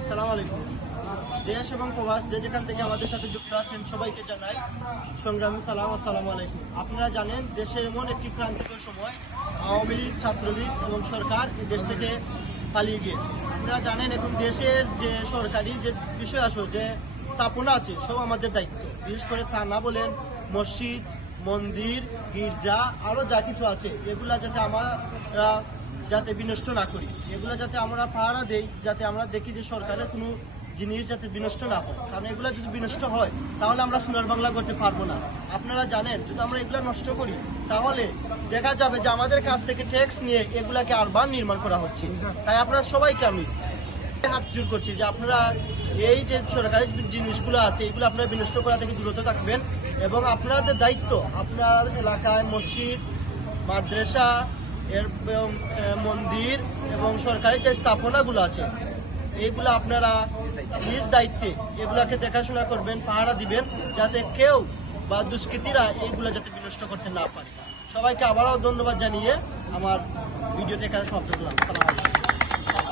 আসসালামু আলাইকুম। দেশ এবং প্রবাস যে যেখান থেকে আমাদের সাথে যুক্ত আছেন সবাইকে জানাই সংগ্রামী সালাম। আসসালামু আলাইকুম। আপনারা জানেন দেশের এমন একটি ক্রান্তিকর সময়, আওয়ামী লীগ, ছাত্রলীগ এবং সরকার এই দেশ থেকে পালিয়ে গিয়েছে। আপনারা জানেন এখন দেশের যে সরকারি যে বিষয় আসো যে স্থাপনা আছে সব আমাদের দায়িত্ব। বিশেষ করে থানা বলেন, মসজিদ, মন্দির, গির্জা আরো যা কিছু আছে এগুলা যাতে আমরা যাতে বিনষ্ট না করি, এগুলো যাতে আমরা পাহারা দেই, যাতে আমরা দেখি যে সরকারের কোনো জিনিস যাতে বিনষ্ট না হয়। কারণ এগুলো যদি বিনষ্ট হয় তাহলে আমরা সোনার বাংলা করতে পারবো না। আপনারা জানেন যদি আমরা এগুলো নষ্ট করি তাহলে দেখা যাবে যে আমাদের কাছ থেকে ট্যাক্স নিয়ে এগুলাকে আরবার নির্মাণ করা হচ্ছে। তাই আপনারা সবাইকে আমি হাত জোর করছি যে আপনারা এই যে সরকারি জিনিসগুলো আছে এগুলো আপনারা বিনষ্ট করা থেকে দূরত থাকবেন এবং আপনাদের দায়িত্ব আপনার এলাকায় মসজিদ, মাদ্রাসা এবং মন্দির এবং সরকারি যে স্থাপনাগুলো আছে এইগুলো আপনারা নিজ দায়িত্বে এগুলাকে দেখাশোনা করবেন, পাহারা দিবেন যাতে কেউ বা দুষ্কৃতীরা এইগুলা যাতে বিনষ্ট করতে না পারে। সবাইকে আবারও ধন্যবাদ জানিয়ে আমার ভিডিওটি এখানে সমাপ্ত করলাম। আসসালামু আলাইকুম।